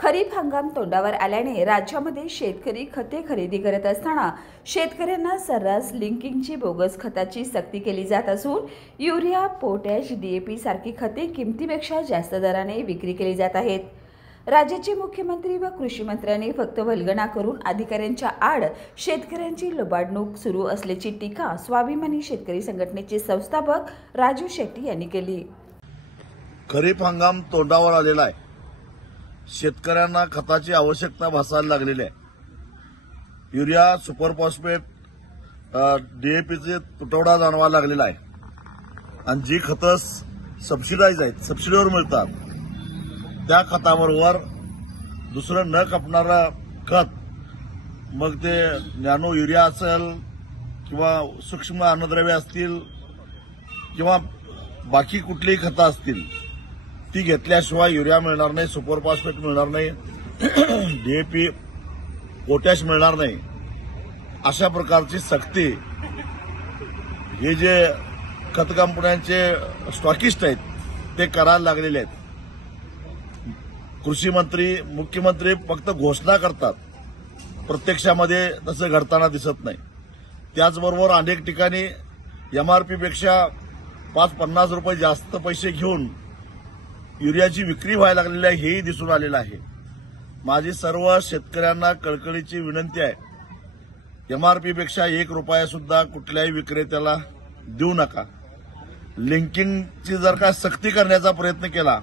खरीप हंगाम तोंडावर आल्याने राज्यामध्ये शेतकरी खते खरेदी करत असताना शेतकऱ्यांना सर्रास लिंकिंगची बोगस खताची सक्ती केली जात असून युरिया, पोटॅश, डीएपी सारखी खते किमतीपेक्षा जास्त दराने विक्री केली जात आहेत। राज्याचे मुख्यमंत्री व कृषी मंत्र्यांनी फक्त वल्गना करून अधिकाऱ्यांच्या आड शेतकऱ्यांची लुबाडणूक सुरू असल्याची टीका स्वाभिमानी शेतकरी संघटनेचे संस्थापक राजू शेट्टी यांनी केली। खरीप हंगाम तोंडावर आलेला आहे। शेतकऱ्यांना खताची आवश्यकता भासायला लागलेली आहे। युरिया, सुपर फॉस्फेट, डीएपीचे तुटवडा जाणवायला लागलेला आहे आणि जी खतं सबसिडाईज आहेत, सबसिडीवर मिळतात, त्या खताबरोबर दुसरं न खपणारं खत, मग ते नॅनो युरिया असेल किंवा सूक्ष्म अन्नद्रव्य असतील किंवा बाकी कुठलीही खतं असतील, ती घेतल्याशिवाय युरिया मिळणार नाही, सुपर फॉस्फेट मिळणार नाही, डीएपी, पोटॅश मिळणार नाही, अशा प्रकारची सक्ती हे जे खत कंपन्यांचे स्टॉकिस्ट आहेत ते करायला लागलेले आहेत। कृषी मंत्री, मुख्यमंत्री फक्त घोषणा करतात, प्रत्यक्षामध्ये तसं घडताना दिसत नाही। त्याचबरोबर अनेक ठिकाणी एमआरपीपेक्षा 50 रुपये जास्त पैसे घेऊन युरियाची विक्री व्हायला लागलेली आहे, हेही दिसून आलेलं आहे। माझी सर्व शेतकऱ्यांना कळकळीची विनंती आहे, एमआरपीपेक्षा 1 रुपया सुद्धा कुठल्याही विक्रेत्याला देऊ नका। लिंकिंगची जर का सक्ती करण्याचा प्रयत्न केला,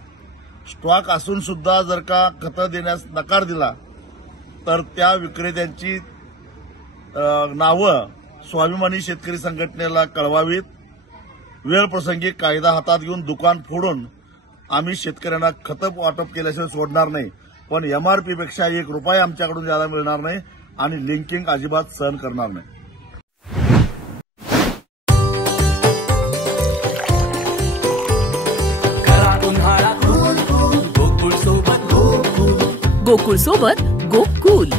स्टॉक असून सुद्धा जर का खतं देण्यास नकार दिला, तर त्या विक्रेत्यांची नावं स्वाभिमानी शेतकरी संघटनेला कळवावीत। वेळप्रसंगी कायदा हातात घेऊन दुकान फोडून आम्ही शेतकऱ्यांना खतं वाटप केल्याशिवाय सोडणार नाही, पण एमआरपीपेक्षा 1 रुपया आमच्याकडून ज्यादा मिळणार नाही आणि लिंकिंग अजिबात सहन करणार नाही। गोकुळ सोबत गो कूल।